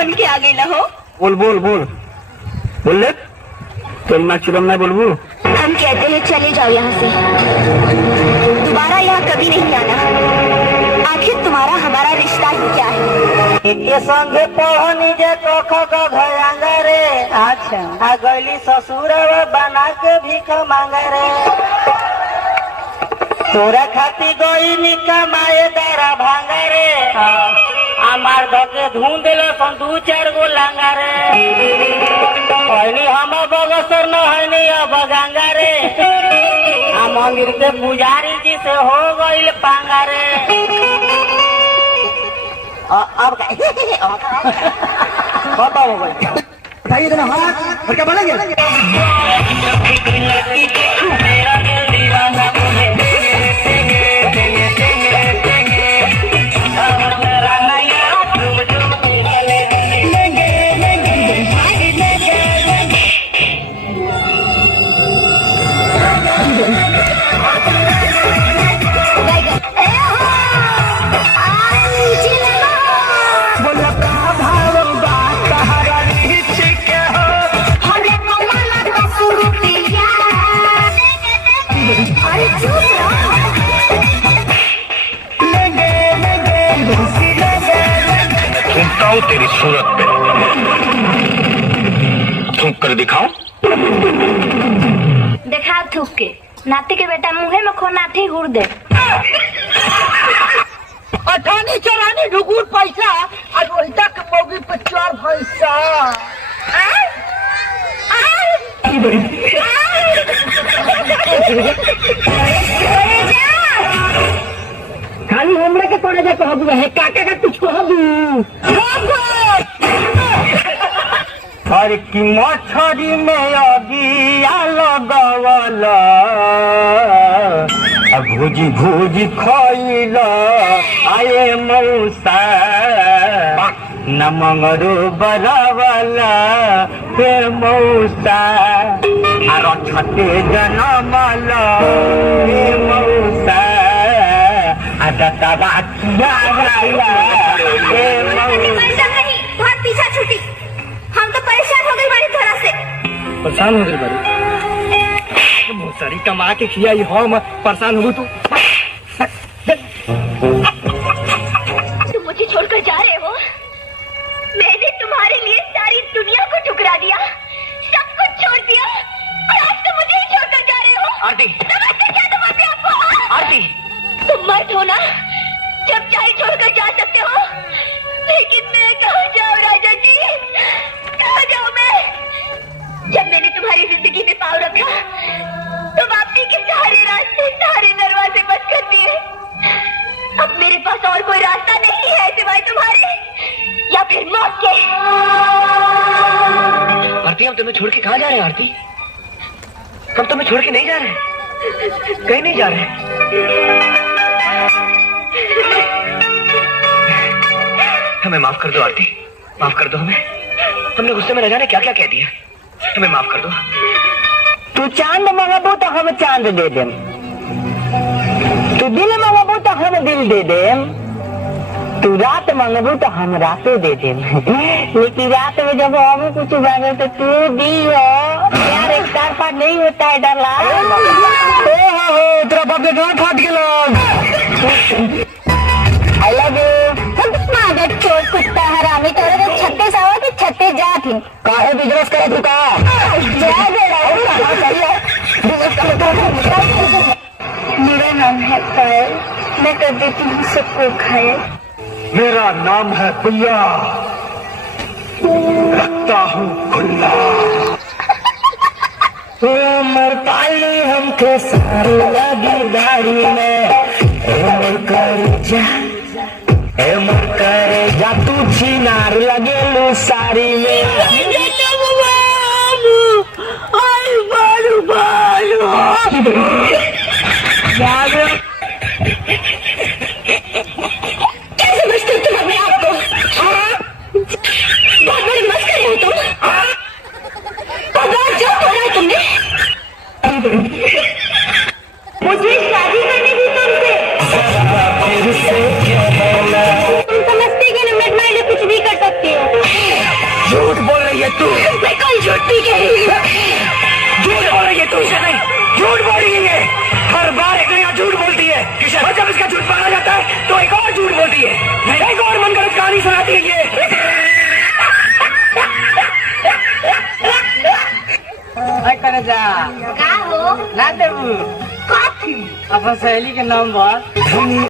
बन के आ गई ना हो। बोल बोल बोल बोल ले, तेल ना चिरम ना बोलबू। हम कहते हैं चले जाओ यहाँ से, दोबारा यहाँ कभी नहीं आना। आखिर तुम्हारा हमारा रिश्ता ही क्या है? के संगे पढ़नी जे कख गंगा रे। अच्छा आ गईली ससुर बना के भीख मांगे रे। तोरा खाती गई कमाए दारा भांगा रे। हमार धके धून दिल सन 2-4 गो लांगा रे। हम बगसर न है अब गंगा रे। आ मंदिर के पुजारी जी से हो गईल पांगा रे। अब बताओ भाई बताइए इतना हाथ और क्या बोलेंगे। तेरी सूरत पे थूक कर दिखाओ। देखा थूक के नाती के बेटा मुँहे में खो नाती गुड़ दे। अठानी चरानी ढुकुर पैसा और वही तक मोगी पे 4 पैसा। खाली हमरे के पड़े जा कहबू है काका का कुछ कहबू। अरे की मछरी में अगिया लगवल भूजी भूजी खइल आए मौसा न मंगरू बरवला हे मौसा आर छते जनमल हे मौसा आदता बाकिया गाया हे मौसा। बहुत पीछा छूटी, हम तो परेशान हो गई बड़ी तरह से। परेशान हो गई बड़ी बहुत सारी कमा के खिया हम परेशान हो तू। तुम मुझे छोड़कर जा रहे हो? मैंने तुम्हारे लिए सारी दुनिया को ठुकरा दिया, सब कुछ छोड़ दिया और आज तुम मुझे ही छोड़कर जा रहे हो। आरती समझते क्या तुम अपने आप को? आरती तुम मर्द हो ना, जब चाहे छोड़कर जा सकते हो, लेकिन मैं कहाँ जाऊँ राजा जी, कहाँ जाऊँ मैं? जब मैंने तुम्हारी जिंदगी में पाँव रखा तो वापसी के सारे रास्ते सारे दरवाजे बंद कर दिए। अब मेरे पास और कोई रास्ता नहीं है सिवाय तुम्हारे या फिर मौत के। आरती हम तुम्हें छोड़ के कहाँ जा रहे हैं? आरती हम तुम्हें छोड़ के नहीं जा रहे, कहीं नहीं जा रहे। हमें माफ कर दो आरती, माफ कर दो हमें। हमने गुस्से में न जाने क्या क्या कह दिया, हमें माफ कर दो। तू चांद मंगबू तो हम चांद दे देम, तू दिल मंगबू तो हम दिल दे देम, तू रात मंगबू तो हम रातें दे देम। लेकिन रात में जब हम कुछ मांगे तो तू दियो। यार एक तार पार नहीं होता है डरला। तेरा बाप ने गाँव फाट गया। I love you. मादर चोर कुत्ता हरामी तेरे तो 36 आवा कि 36 जात ही। काहे बिजनेस करे तू का? मेरा नाम है पायल, मैं कर देती हूँ सबको खाए। मेरा नाम है भैया, रखता हूँ खुला। मर पाली हमके सारी लगी दाढ़ी में। मर कर जा तू छिनार लगे लू साड़ी में। क्या समझते हो तुम अपने आप को? बहुत बड़ी मस्करी हो तुम। बहुत जो बोला तुमने। मुझे शादी करनी थी तुमसे। तुम समझते कि ना मैं तुम्हारे लिए कुछ भी कर सकती हूँ। झूठ बोल रही है तू। मैं कोई झूठ नहीं कही। झूठ बोल रही है तू। नहीं, झूठ बोल रही है। हर बार एक नया झूठ बोलती है किशन। और जब इसका झूठ पकड़ा जाता है तो एक और झूठ बोलती है, एक और मनगढ़ंत कहानी सुनाती है ये। करे जा का हो ना देबू कॉफी अपन सहेली के नाम बोल।